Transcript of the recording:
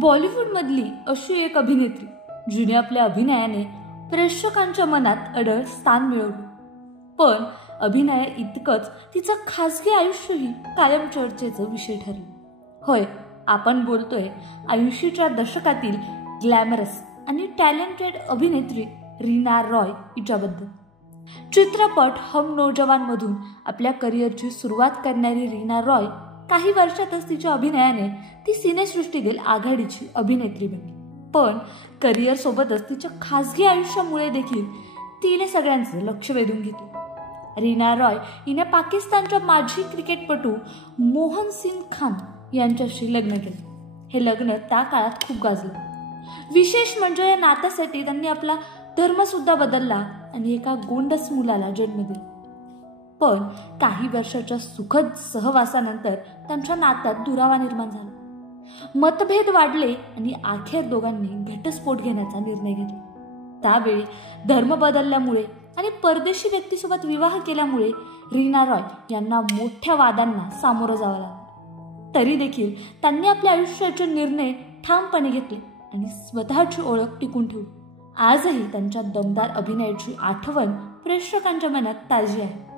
बॉलिवूडमधली अशी एक अभिनेत्री जिने आपल्या अभिनयाने प्रेक्षकांच्या मनात अढळ स्थान मिळवलं. पण अभिनय इतकंच तिचं खासगी आयुष्यही कायम चर्चेचा विषय ठरलं. होय, आपण बोलतोय 80च्या दशकातील ग्लॅमरस आणि टॅलेंटेड अभिनेत्री रीना रॉय हिच्याबद्दल. चित्रपट हम नौजवान मधून आपल्या करिअरची सुरुवात करणारी रीना रॉय काही वर्षातच तिच्या अभिनयाने ती सिनेसृष्टीतील आघाडीची अभिनेत्री बनली. पण करिअर सोबतच तिच्या खासगी आयुष्यामुळे देखील तिने सगळ्यांचं लक्ष वेधून घेतलं. रीना रॉय हिने पाकिस्तानच्या माजी क्रिकेटपटू मोहन सिंग खान यांच्याशी लग्न केलं. हे लग्न त्या काळात खूप गाजलं. विशेष म्हणजे या नात्यासाठी त्यांनी आपला धर्म सुद्धा बदलला आणि एका गोंडस मुलाला जन्म दिला. पण काही वर्षाच्या सुखद सहवासानंतर त्यांच्या नात्यात दुरावा निर्माण झाला. मतभेद वाढले आणि अखेर दोघांनी घटस्फोट घेण्याचा निर्णय घेतला. त्यावेळी धर्म बदलल्यामुळे आणि परदेशी व्यक्तीसोबत विवाह केल्यामुळे रीना रॉय यांना मोठ्या वादांना सामोरं जावं लागलं. तरी देखील त्यांनी आपल्या आयुष्याचे निर्णय ठामपणे घेतले आणि स्वतःची ओळख टिकून ठेवली. आजही त्यांच्या दमदार अभिनयाची आठवण प्रेक्षकांच्या मनात ताजी आहे.